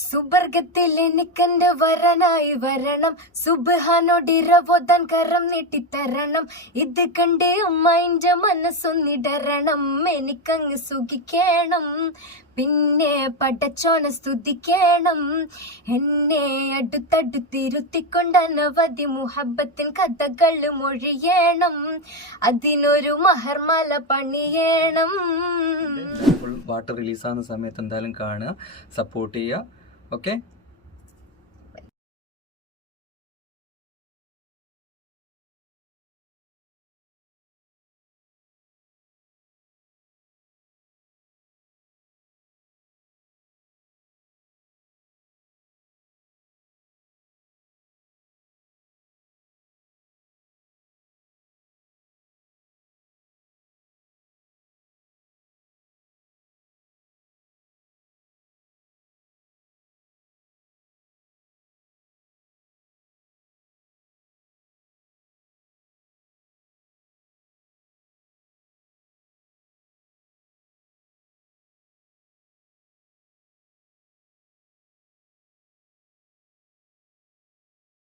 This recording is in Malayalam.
സുബർഗത്തിൽ എനിക്കെന്റെ വരനായി വരണം, സുബ്ഹാനോടിരവോദാൻ കരം നീട്ടിത്തരണം. ഇത് കണ്ടേ ഉമ്മയിന്റെ മനസ്സൊന്നിടരണം, എനിക്കങ്ങ് സുഖിക്കണം, പിന്നെ പടച്ചോനെ സ്തുതിക്കണം. എന്നെ അടുത്തടുത്തിരുത്തിക്കൊണ്ട് അനവധി മുഹബത്തിൻ കഥകൾ മൊഴിയണം, അതിനൊരു മഹർമാല പണിയണം. പാട്ട് റിലീസാകുന്ന സമയത്ത് എന്തായാലും കാണുക, സപ്പോർട്ട് ചെയ്യുക. ഓക്കെ.